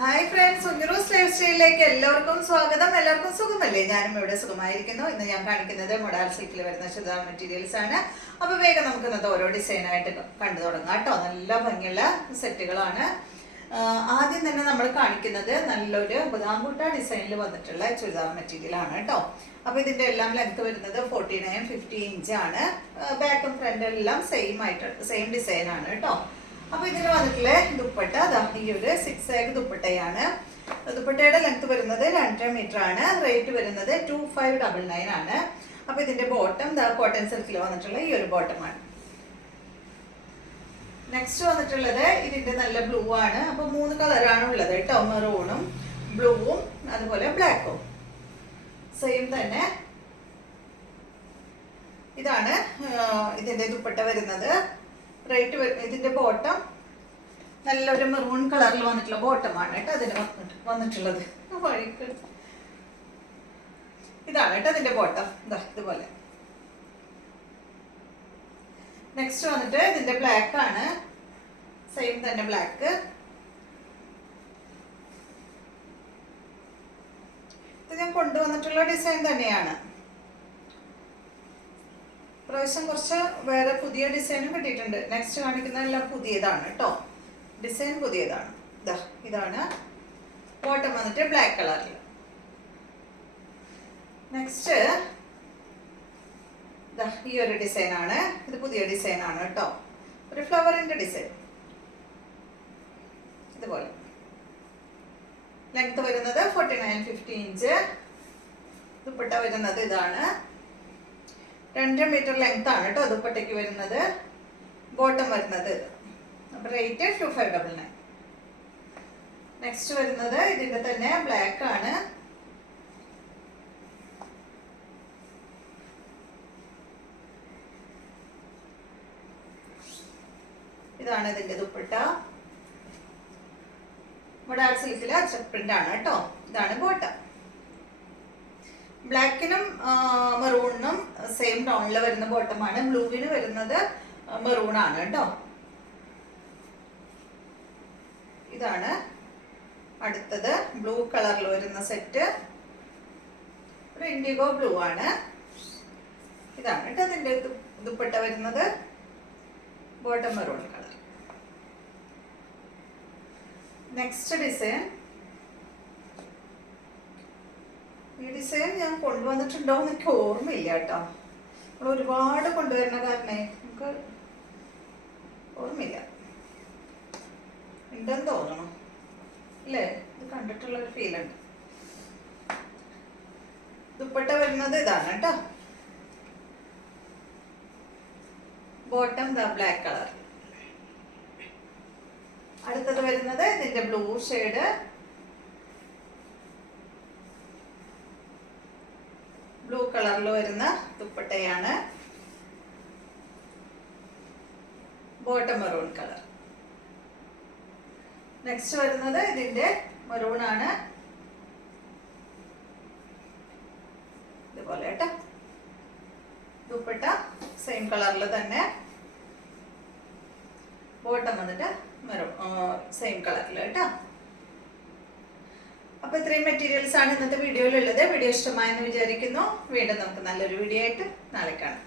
Hi friends, ഉഞ്ഞറൂസ് life സ്റ്റൈലിലേക്ക് എല്ലാവർക്കും സ്വാഗതം. എല്ലാവർക്കും സുഖമല്ലേ? ഞാനും ഇവിടെ സുഖമായിരിക്കുന്നു. ഇന്ന് ഞാൻ കാണിക്കുന്നത് മൊഡാൾ സിൽക്കിൽ വരുന്ന ചുരിദാർ മെറ്റീരിയൽസ് ആണ്. അപ്പൊ വേഗം നമുക്ക് ഇന്നത്തെ ഓരോ ഡിസൈനായിട്ട് കണ്ടു തുടങ്ങാം കേട്ടോ. നല്ല ഭംഗിയുള്ള സെറ്റുകളാണ്. ആദ്യം തന്നെ നമ്മൾ കാണിക്കുന്നത് നല്ലൊരു ബദാംബൂട്ട ഡിസൈനിൽ വന്നിട്ടുള്ള ചുരിദാർ മെറ്റീരിയൽ ആണ് കേട്ടോ. അപ്പൊ ഇതിന്റെ എല്ലാം ലെങ്ത് വരുന്നത് 49-50 ഇഞ്ച് ആണ്. ബാക്കും ഫ്രണ്ടും എല്ലാം സെയിം ഡിസൈൻ ആണ് കേട്ടോ. അപ്പൊ ഇതിന് വന്നിട്ടുള്ള ദുപ്പട്ട ഈ ഒരു 6 ദുപ്പട്ടയാണ്. ദുപ്പട്ടയുടെ ലെങ്ത് വരുന്നത് 2.5 മീറ്റർ ആണ്. റേറ്റ് വരുന്നത് 2599 ആണ്. അപ്പൊ ഇതിന്റെ ബോട്ടം കോട്ടൺ സിൽക്കിൽ വന്നിട്ടുള്ള ഈ ഒരു ബോട്ടമാണ്. നെക്സ്റ്റ് വന്നിട്ടുള്ളത് ഇതിന്റെ നല്ല ബ്ലൂ ആണ്. അപ്പൊ 3 കളറാണ് ഉള്ളത് കേട്ടോ. മെറൂണും ബ്ലൂവും അതുപോലെ ബ്ലാക്കും സെയിം തന്നെ. ഇതാണ് ഇതിന്റെ ദുപ്പട്ട വരുന്നത്. റേറ്റ് ഇതിന്റെ ബോട്ടം നല്ലൊരു മെറൂൺ കളറിൽ വന്നിട്ടുള്ള ബോട്ടമാണ് കേട്ടോ അതിന് വന്നിട്ടുള്ളത്. ഇതാണ് കേട്ടോ അതിന്റെ ബോട്ടം. ഇതുപോലെ. നെക്സ്റ്റ് വന്നിട്ട് ഇതിന്റെ ബ്ലാക്ക് ആണ്. സെയിം തന്നെ ബ്ലാക്ക്. ഇത് ഞാൻ കൊണ്ടുവന്നിട്ടുള്ള ഡിസൈൻ തന്നെയാണ്. പ്രാവശ്യം കുറച്ച് വേറെ പുതിയ ഡിസൈനും കിട്ടിയിട്ടുണ്ട്. നെക്സ്റ്റ് കാണിക്കുന്ന എല്ലാം പുതിയതാണ് കേട്ടോ. ഡിസൈൻ പുതിയതാണ്. ഇതാണ് ബോട്ടം വന്നിട്ട് ബ്ലാക്ക് കളറിൽ. നെക്സ്റ്റ് ഈ ഒരു ഡിസൈൻ ആണ്. ഇത് പുതിയ ഡിസൈൻ ആണ് കേട്ടോ. ഒരു ഫ്ലവറിന്റെ ഡിസൈൻ. ഇതുപോലെ ലെങ്ത് വരുന്നത് 49-50 ഇഞ്ച്. ദുപ്പട്ട വരുന്നത് ഇതാണ്. 2 മീറ്റർ ലെങ്ത് ആണ് കേട്ടോ ദുപ്പട്ടയ്ക്ക് വരുന്നത്. ബോട്ടം വരുന്നത് അപ്പൊ റേറ്റ് 2599. നെക്സ്റ്റ് വരുന്നത് ഇതിന്റെ തന്നെ ബ്ലാക്ക് ആണ്. ഇതാണ് ഇതിന്റെ ദുപ്പട്ട. മൊഡാൾ സിൽക്കിലെ അച്ചക് പ്രിന്റ് ആണ് കേട്ടോ. ഇതാണ് ബോട്ടം. ബ്ലാക്കിനും മെറൂണിനും സെയിം ടോണിൽ വരുന്ന ബോട്ടമാണ്. ബ്ലൂവിന് വരുന്നത് മെറൂൺ ആണ് കേട്ടോ. ഇതാണ് അടുത്തത്. ബ്ലൂ കളറിൽ വരുന്ന സെറ്റ്. ഒരു ഇൻഡിഗോ ബ്ലൂ ആണ്. ഇതാണ് കേട്ടോ അതിന്റെ ദുപ്പട്ട വരുന്നത്. Bottom maroon colour. Next design. ഈ ഡിസൈൻ ഞാൻ കൊണ്ടുവന്നിട്ടുണ്ടോ എന്ന് എനിക്ക് ഓർമ്മയില്ല കേട്ടോ. നമ്മൾ ഒരുപാട് കൊണ്ടുവരുന്ന കാരണേ നമുക്ക് ഓർമ്മയില്ല. ഉണ്ടെന്ന് തോന്നണം അല്ലേ? ഇത് കണ്ടിട്ടുള്ള ഒരു ഫീൽ ഉണ്ട്. ദുപ്പട്ട വരുന്നത് ഇതാണ് കേട്ടോ. Bottom black colour. അടുത്തത് വരുന്നത് ഇതിന്റെ ബ്ലൂ ഷെയ്ഡ്. ബ്ലൂ കളറിൽ വരുന്ന ദുപ്പട്ടയാണ്. Bottom maroon colour. നെക്സ്റ്റ് വരുന്നത് ഇതിന്റെ മെറൂൺ ആണ്. ഇതുപോലെ കേട്ടോ. ദുപ്പട്ട സെയിം കളറിൽ തന്നെ. ബോട്ടം വന്നിട്ട് മെറൂൺ സെയിം കളറിൽ കേട്ടോ. അപ്പൊ ഇത്രയും മെറ്റീരിയൽസ് ആണ് ഇന്നത്തെ വീഡിയോയിലുള്ളത്. വീഡിയോ ഇഷ്ടമായെന്ന് വിചാരിക്കുന്നു. വീണ്ടും നമുക്ക് നല്ലൊരു വീഡിയോ ആയിട്ട് നാളെ കാണാം.